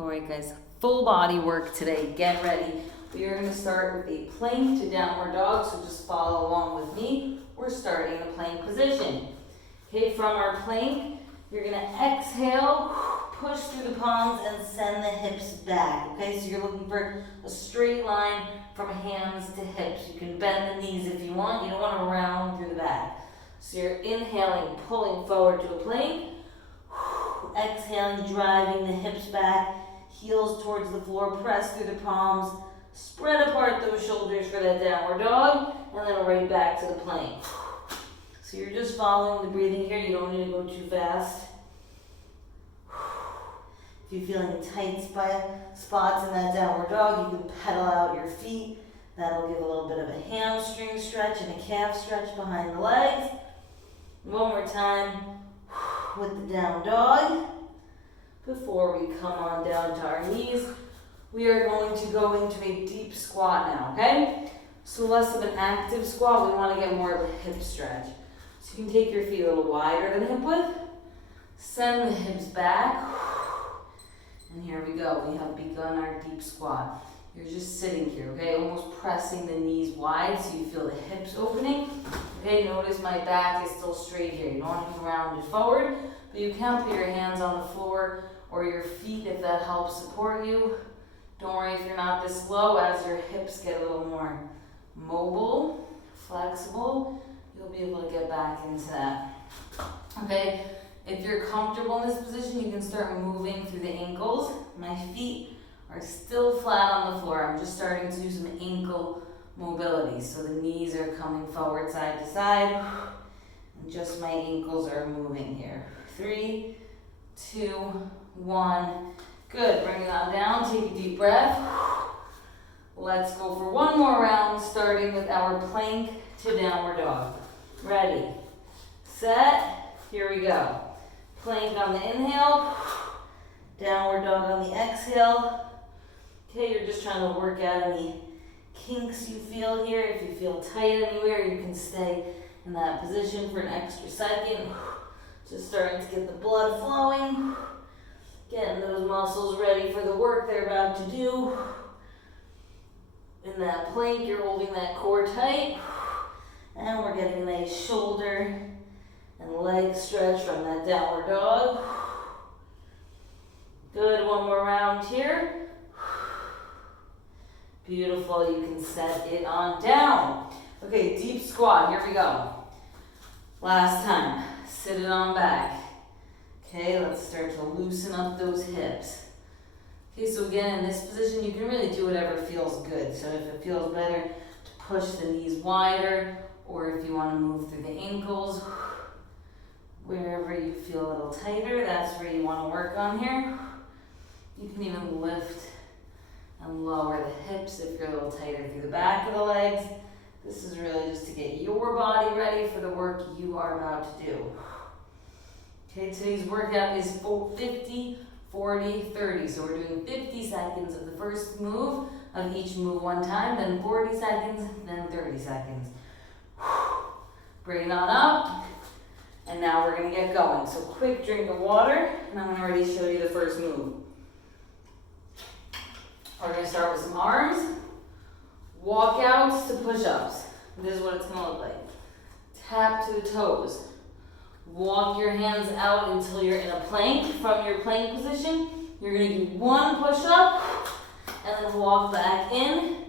All right, guys, full body work today. Get ready. We are going to start with a plank to downward dog, so just follow along with me. We're starting in a plank position. Okay, from our plank, you're going to exhale, push through the palms, and send the hips back. Okay, so you're looking for a straight line from hands to hips. You can bend the knees if you want. You don't want to round through the back. So you're inhaling, pulling forward to a plank. Exhaling, driving the hips back, heels towards the floor, press through the palms, spread apart those shoulders for that downward dog, and then right back to the plank. So you're just following the breathing here. You don't need to go too fast. If you're feeling tight spots in that downward dog, you can pedal out your feet. That'll give a little bit of a hamstring stretch and a calf stretch behind the legs. One more time with the down dog. Before we come on down to our knees, we are going to go into a deep squat now, okay? So less of an active squat, we want to get more of a hip stretch. So you can take your feet a little wider than hip width, send the hips back, and here we go. We have begun our deep squat. You're just sitting here, okay? Almost pressing the knees wide so you feel the hips opening. Okay, notice my back is still straight here. You don't want to be rounded forward, but you can put your hands on the floor or your feet if that helps support you. Don't worry if you're not this low. As your hips get a little more mobile, flexible, you'll be able to get back into that. Okay, if you're comfortable in this position, you can start moving through the ankles. My feet are still flat on the floor. I'm just starting to do some ankle mobility. So the knees are coming forward side to side, and just my ankles are moving here. 3, 2, 1. Good, bring it on down, take a deep breath. Let's go for one more round, starting with our plank to downward dog. Ready, set, here we go. Plank on the inhale, downward dog on the exhale. Okay, you're just trying to work out any kinks you feel here. If you feel tight anywhere, you can stay in that position for an extra second. Just starting to get the blood flowing. Getting those muscles ready for the work they're about to do. In that plank, you're holding that core tight. And we're getting a nice shoulder and leg stretch from that downward dog. Good, one more round here. Beautiful, you can set it on down. Okay, deep squat, here we go. Last time, sit it on back. Okay, let's start to loosen up those hips. Okay, so again, in this position, you can really do whatever feels good. So if it feels better to push the knees wider, or if you want to move through the ankles, wherever you feel a little tighter, that's where you want to work on here. You can even lift and lower the hips if you're a little tighter through the back of the legs. This is really just to get your body ready for the work you are about to do. Okay, today's workout is 50, 40, 30. So we're doing 50 seconds of the first move of each move one time, then 40 seconds, then 30 seconds. Bring it on up. And now we're gonna get going. So quick drink of water, and I'm gonna already show you the first move. We're gonna start with some arms, walkouts to push-ups. This is what it's gonna look like. Tap to the toes. Walk your hands out until you're in a plank. From your plank position, you're gonna do one push-up, and then walk back in,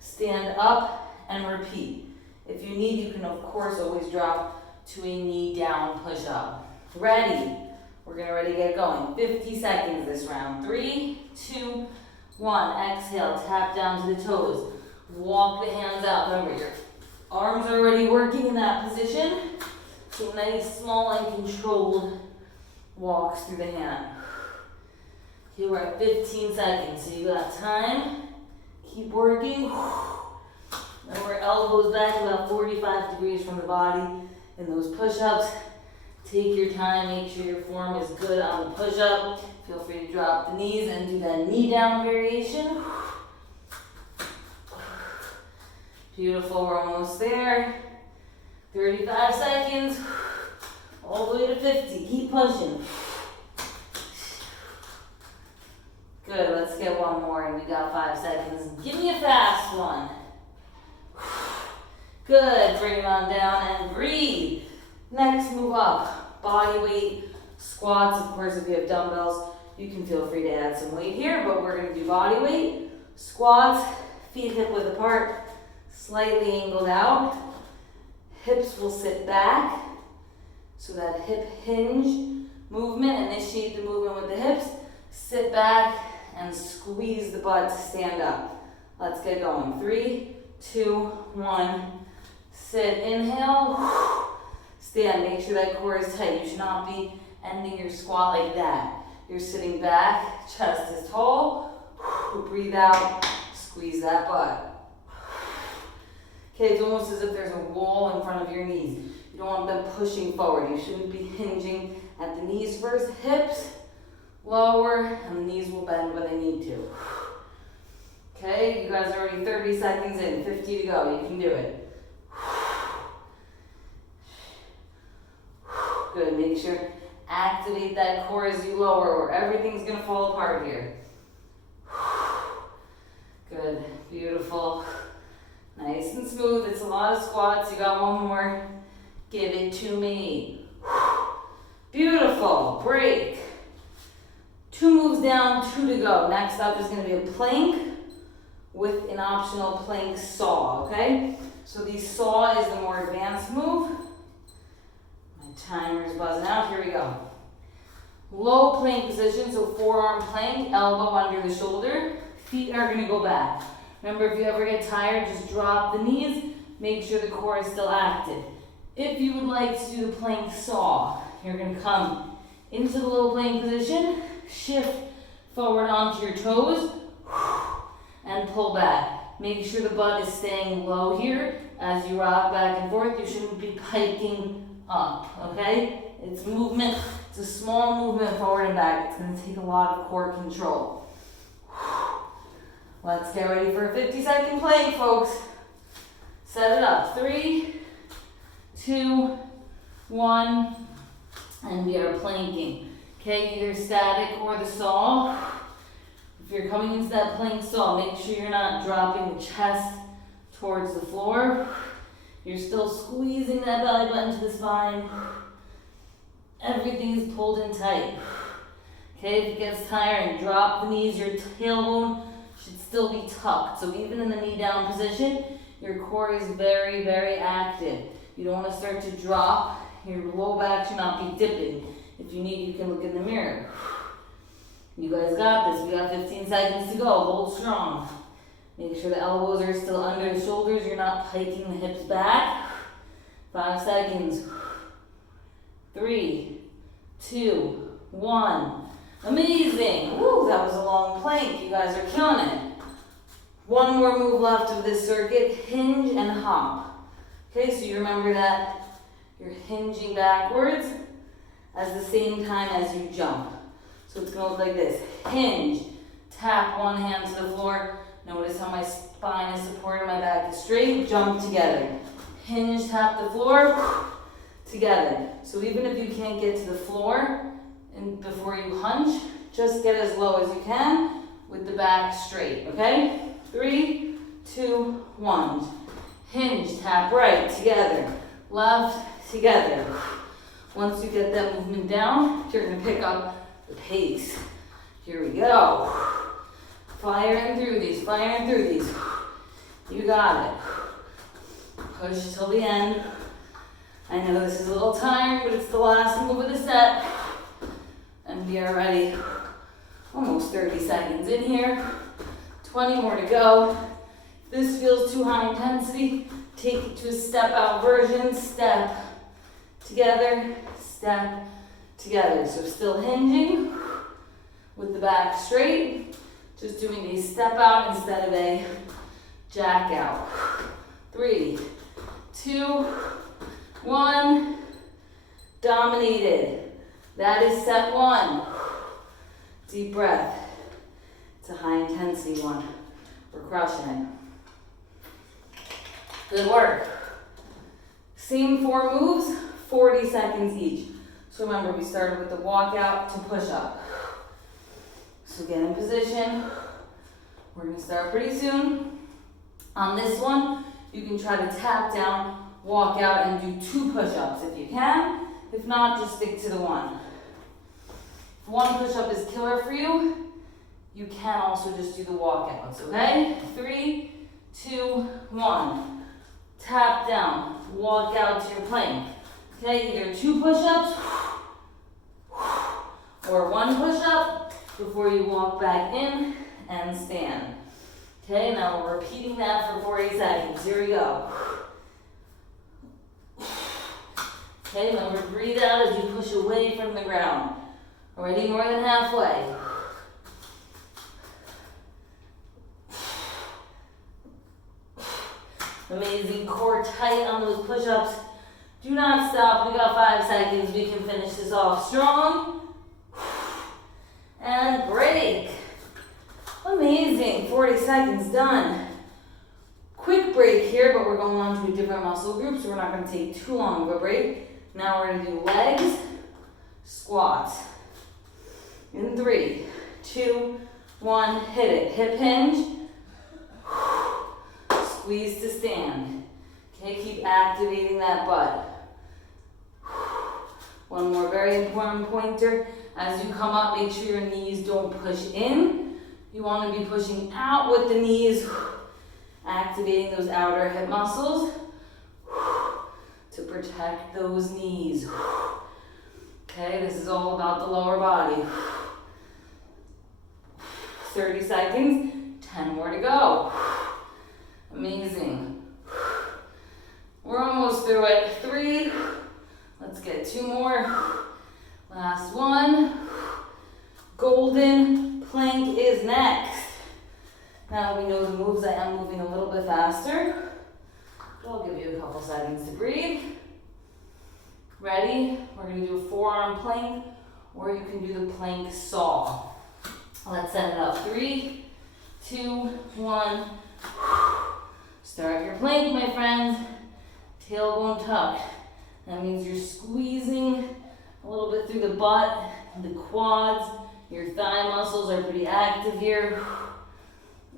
stand up, and repeat. If you need, you can of course always drop to a knee down push-up. Ready? We're gonna ready get going. 50 seconds this round. 3, 2, 1. Exhale, tap down to the toes. Walk the hands out. Remember, your arms are already working in that position. So nice, small, and controlled walks through the hand. Okay, we're at 15 seconds, so you got time. Keep working. Then we're elbows back about 45 degrees from the body in those push-ups. Take your time, make sure your form is good on the push-up. Feel free to drop the knees and do that knee down variation. Beautiful, we're almost there. 35 seconds, all the way to 50. Keep pushing. Good. Good, let's get one more and we got 5 seconds. Give me a fast one. Good, bring it on down and breathe. Next, move up. Body weight, squats. Of course, if you have dumbbells, you can feel free to add some weight here, but we're gonna do body weight. Squats, feet hip width apart, slightly angled out. Hips will sit back. So that hip hinge movement, initiate the movement with the hips. Sit back and squeeze the butt to stand up. Let's get going. 3, 2, 1. Sit, inhale. Stand, make sure that core is tight. You should not be ending your squat like that. You're sitting back, chest is tall. Breathe out, squeeze that butt. Okay, it's almost as if there's a wall in front of your knees. You don't want them pushing forward. You shouldn't be hinging at the knees first. Hips, lower, and the knees will bend when they need to. Okay, you guys are already 30 seconds in, 50 to go. You can do it. Good, make sure, activate that core as you lower or everything's gonna fall apart here. Good, beautiful. Nice and smooth, it's a lot of squats. You got one more. Give it to me. Beautiful, break. 2 moves down, 2 to go. Next up is gonna be a plank with an optional plank saw, okay? So the saw is the more advanced move. My timer's buzzing out, here we go. Low plank position, so forearm plank, elbow under the shoulder. Feet are gonna go back. Remember, if you ever get tired, just drop the knees. Make sure the core is still active. If you would like to do the plank saw, you're gonna come into the low plank position, shift forward onto your toes, and pull back. Make sure the butt is staying low here. As you rock back and forth, you shouldn't be piking up, okay? It's movement, it's a small movement forward and back. It's gonna take a lot of core control. Let's get ready for a 50-second plank, folks. Set it up. 3, 2, 1, and we are planking. Okay, either static or the saw. If you're coming into that plank saw, make sure you're not dropping the chest towards the floor. You're still squeezing that belly button to the spine. Everything is pulled in tight. Okay, if it gets tiring, drop the knees. Your tailbone should still be tucked. So even in the knee down position, your core is very, very active. You don't want to start to drop. Your low back should not be dipping. If you need, you can look in the mirror. You guys got this. We got 15 seconds to go. Hold strong. Make sure the elbows are still under the shoulders. You're not piking the hips back. 5 seconds. 3, 2, 1. Amazing. Woo, that was a long plank. You guys are killing it. One more move left of this circuit. Hinge and hop. Okay, so you remember that you're hinging backwards at the same time as you jump. So it's gonna look like this. Hinge, tap one hand to the floor. Notice how my spine is supported, my back is straight. Jump together. Hinge, tap the floor, together. So even if you can't get to the floor and before you hunch, just get as low as you can with the back straight, okay? 3, 2, 1. Hinge, tap right, together. Left, together. Once you get that movement down, you're gonna pick up the pace. Here we go. Firing through these, firing through these. You got it. Push till the end. I know this is a little tiring, but it's the last move of the set. And we are ready. Almost 30 seconds in here. 20 more to go. If this feels too high intensity, take it to a step out version. Step together, step together. So still hinging with the back straight. Just doing a step out instead of a jack out. 3, 2, 1. Dominated. That is set 1. Deep breath. It's a high intensity one. We're crushing it. Good work. Same 4 moves, 40 seconds each. So remember, we started with the walk out to push up. So get in position. We're gonna start pretty soon. On this one, you can try to tap down, walk out, and do 2 push-ups if you can. If not, just stick to the one. If one push-up is killer for you, you can also just do the walkouts, okay? 3, 2, 1. Tap down, walk out to your plank. Okay, either 2 push-ups or 1 push-up before you walk back in and stand. Okay, now we're repeating that for 40 seconds. Here we go. Okay, remember, breathe out as you push away from the ground. Already more than halfway. Amazing, core tight on those push-ups. Do not stop, we got 5 seconds. We can finish this off strong. And break. Amazing, 40 seconds done. Quick break here, but we're going on to a different muscle group, so we're not gonna take too long of a break. Now we're gonna do legs, squats. In 3, 2, 1, hit it. Hip hinge. Squeeze to stand. Okay, keep activating that butt. One more very important pointer. As you come up, make sure your knees don't push in. You want to be pushing out with the knees, activating those outer hip muscles to protect those knees. Okay, this is all about the lower body. 30 seconds, 10 more to go. Amazing. We're almost through it. 3, let's get 2 more. Last one. Golden plank is next. Now we know the moves. I am moving a little bit faster. I'll give you a couple seconds to breathe. Ready? We're going to do a forearm plank, or you can do the plank saw. Let's set it up. 3, 2, 1. Start your plank, my friends. Tailbone tuck. That means you're squeezing a little bit through the butt, the quads. Your thigh muscles are pretty active here.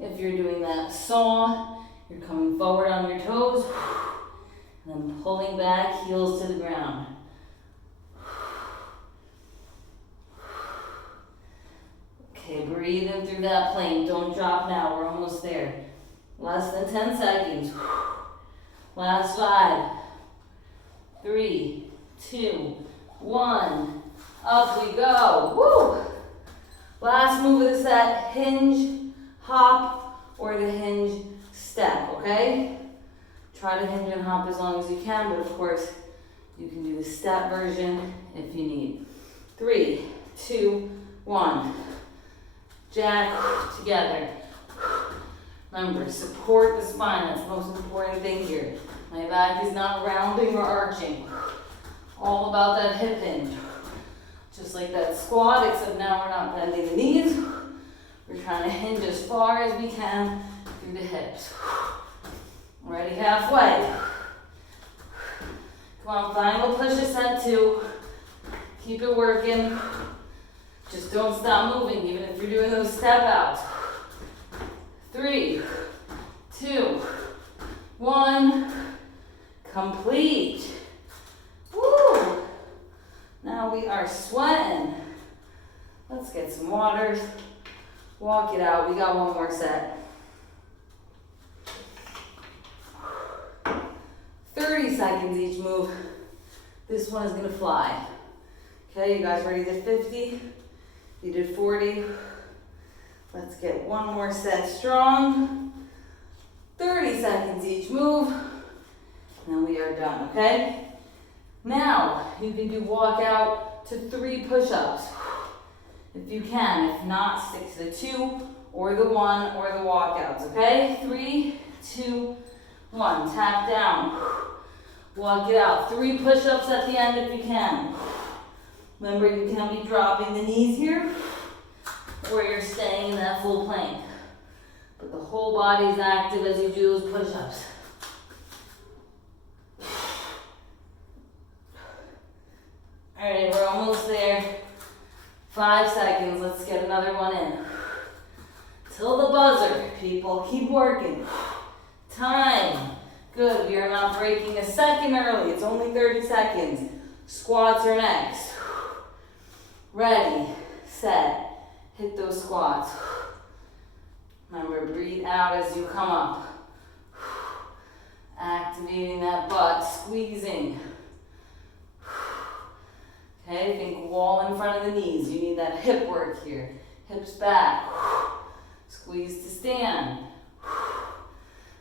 If you're doing that saw, you're coming forward on your toes, and then pulling back, heels to the ground. Okay, breathe in through that plank. Don't drop now, we're almost there. Less than 10 seconds. Last 5, 3, 2, 1. Up we go. Woo! Last move of the set, hinge, hop, or the hinge step, okay? Try to hinge and hop as long as you can, but of course, you can do the step version if you need. 3, 2, 1. Jack together. Remember, support the spine. That's the most important thing here. My back is not rounding or arching. All about that hip hinge. Just like that squat, except now we're not bending the knees. We're trying to hinge as far as we can through the hips. Already halfway. Come on, final push of set 2. Keep it working. Just don't stop moving, even if you're doing those step outs. 3, 2, 1. Complete. Woo! Now we are sweating. Let's get some water. Walk it out. We got one more set. 30 seconds each move. This one is gonna fly. Okay, you guys ready to 50? You did 40. Let's get one more set strong. 30 seconds each move. And then we are done, okay? Now, you can do walk out to 3 push-ups. If you can. If not, stick to the 2 or the 1 or the walkouts, okay? 3, 2, 1. Tap down. Walk it out. 3 push-ups at the end if you can. Remember, you can be dropping the knees here, or you're staying in that full plank. But the whole body is active as you do those push-ups. All right, we're almost there. 5 seconds. Let's get another one in. Till the buzzer, people. Keep working. Time. Good. We are not breaking a second early. It's only 30 seconds. Squats are next. Ready, set, hit those squats. Remember, breathe out as you come up. Activating that butt, squeezing. Okay, think wall in front of the knees. You need that hip work here. Hips back. Squeeze to stand.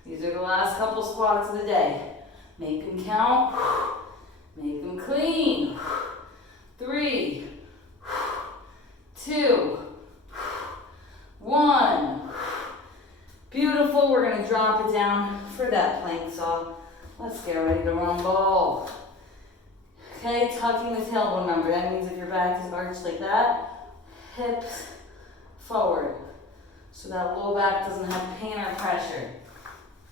These are the last couple squats of the day. Make them count. Make them clean. 3, 2, 1. Beautiful. We're going to drop it down for that plank saw. Let's get ready to rumble. Okay, tucking the tailbone. Remember, that means if your back is arched like that, hips forward. So that low back doesn't have pain or pressure.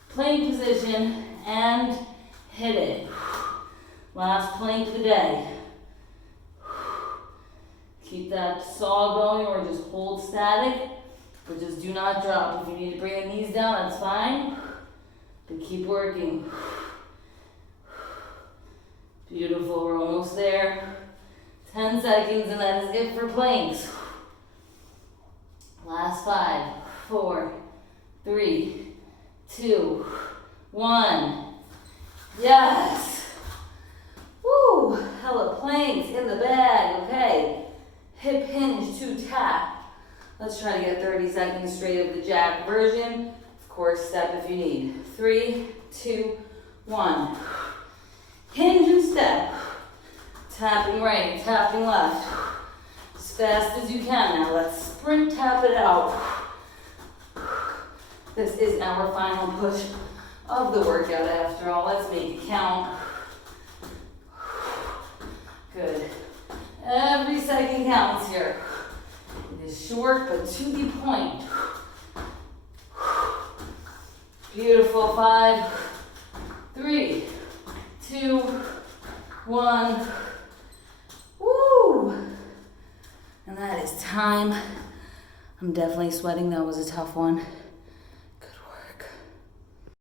Plank position and hit it. Last plank of the day. Keep that saw going or just hold static, but just do not drop. If you need to bring the knees down, that's fine, but keep working. Beautiful, we're almost there. 10 seconds and that is it for planks. Last 5, 4, 3, 2, 1. Yes. Woo, hella planks in the bag, okay. Hip hinge to tap. Let's try to get 30 seconds straight of the jack version. Of course, step if you need. 3, 2, 1. Hinge and step. Tapping right, tapping left. As fast as you can. Now let's sprint tap it out. This is our final push of the workout after all. Let's make it count. Good. Every second counts here. It is short, but to the point. Beautiful. 5, 3, 2, 1. Woo! And that is time. I'm definitely sweating. That was a tough one.